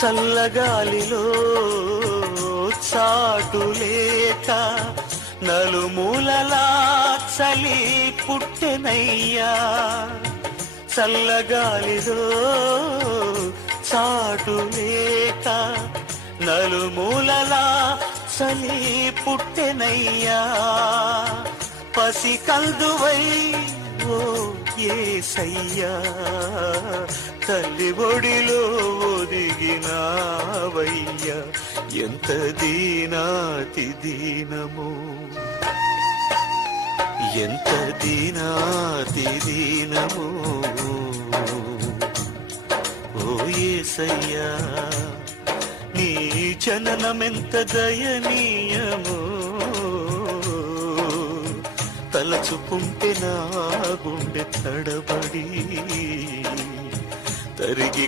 చల్లగాలిలో చాటులేక నలుమూలలా చలి పుట్టెనయ్యా. చల్లగాలిలో చాటులేక నలుమూలలా చలి పుట్టెనయ్యా. పసి కందువై ఓ యేసయ్యా తల్లి ఒడిలో ఒదిగినావయ్యా. ఎంత దీనాతి దీనమో, ఎంత దీనాతి దీనమో ఓ యేసయ్యా. నీ జననమెంత దయనీయమో, తలచుకుంటే నా గుండె తడబడి తరిగి